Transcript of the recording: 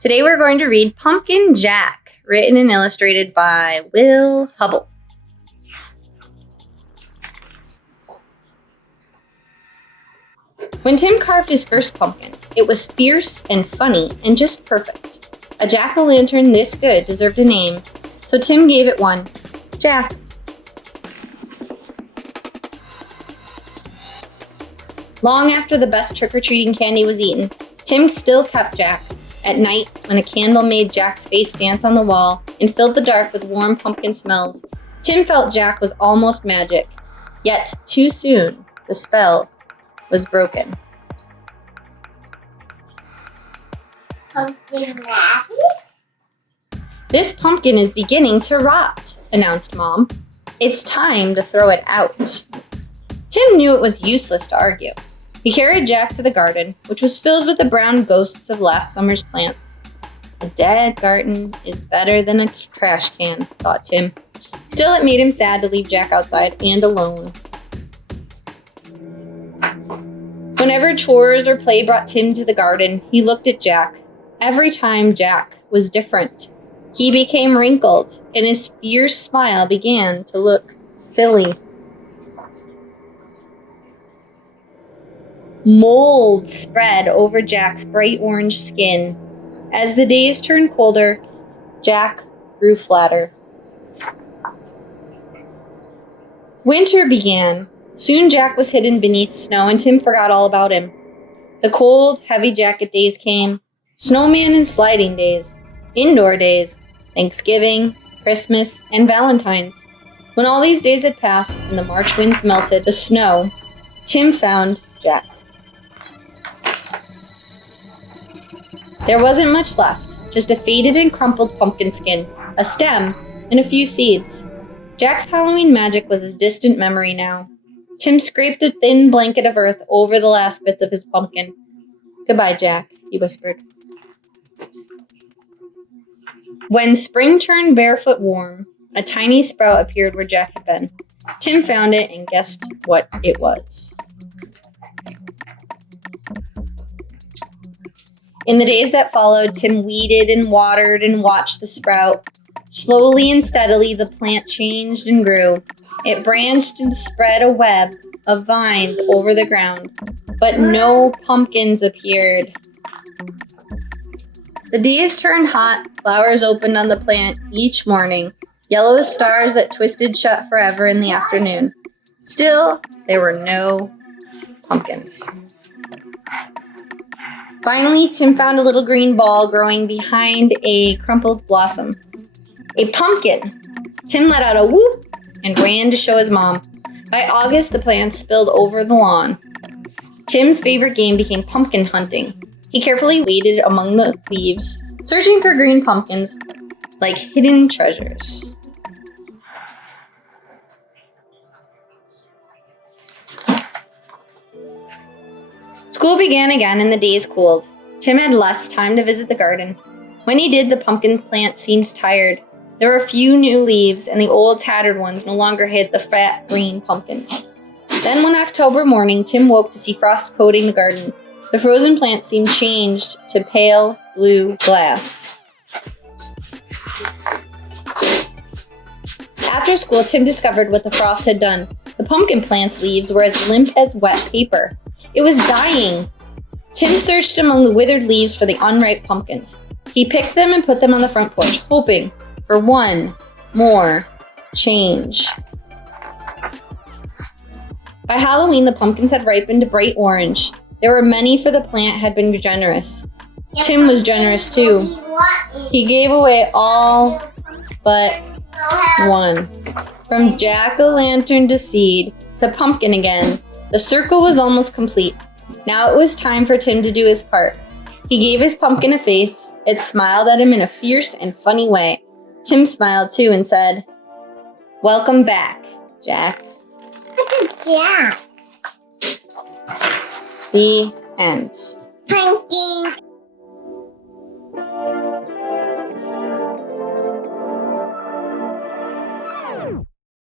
Today we're going to read Pumpkin Jack, written and illustrated by Hubbell. When Tim carved his first pumpkin, it was fierce and funny and just perfect. A jack-o'-lantern this good deserved a name, so Tim gave it one, Jack. Long after the best trick-or-treating candy was eaten, Tim still kept Jack. At night, when a candle made Jack's face dance on the wall and filled the dark with warm pumpkin smells, Tim felt Jack was almost magic. Yet, too soon, the spell was broken. Pumpkin rabbit? This pumpkin is beginning to rot, announced Mom. It's time to throw it out. Tim knew it was useless to argue. He carried Jack to the garden, which was filled with the brown ghosts of last summer's plants. A dead garden is better than a trash can, thought Tim. Still, it made him sad to leave Jack outside and alone. Whenever chores or play brought Tim to the garden, he looked at Jack. Every time Jack was different. He became wrinkled, and his fierce smile began to look silly. Mold spread over Jack's bright orange skin. As the days turned colder, Jack grew flatter. Winter began. Soon Jack was hidden beneath snow, and Tim forgot all about him. The cold, heavy jacket days came. Snowman and sliding days. Indoor days. Thanksgiving, Christmas, and Valentine's. When all these days had passed and the March winds melted the snow, Tim found Jack. There wasn't much left, just a faded and crumpled pumpkin skin, a stem, and a few seeds. Jack's Halloween magic was a distant memory now. Tim scraped a thin blanket of earth over the last bits of his pumpkin. "Goodbye, Jack," he whispered. When spring turned barefoot warm, a tiny sprout appeared where Jack had been. Tim found it and guessed what it was. In the days that followed, Tim weeded and watered and watched the sprout. Slowly and steadily, the plant changed and grew. It branched and spread a web of vines over the ground, but no pumpkins appeared. The days turned hot, flowers opened on the plant each morning, yellow stars that twisted shut forever in the afternoon. Still, there were no pumpkins. Finally, Tim found a little green ball growing behind a crumpled blossom. A pumpkin! Tim let out a whoop and ran to show his mom. By August, the plants spilled over the lawn. Tim's favorite game became pumpkin hunting. He carefully waded among the leaves, searching for green pumpkins like hidden treasures. School began again and the days cooled. Tim had less time to visit the garden. When he did, the pumpkin plant seemed tired. There were a few new leaves, and the old tattered ones no longer hid the fat green pumpkins. Then one October morning, Tim woke to see frost coating the garden. The frozen plant seemed changed to pale blue glass. After school, Tim discovered what the frost had done. The pumpkin plant's leaves were as limp as wet paper. It was dying. Tim searched among the withered leaves for the unripe pumpkins. He picked them and put them on the front porch, hoping for one more change. By Halloween, the pumpkins had ripened to bright orange. There were many, for the plant had been generous. Tim was generous too. He gave away all but one. From jack-o'-lantern to seed to pumpkin again, the circle was almost complete. Now it was time for Tim to do his part. He gave his pumpkin a face. It smiled at him in a fierce and funny way. Tim smiled too and said, "Welcome back, Jack." What's a jack? The end. Pumpkin.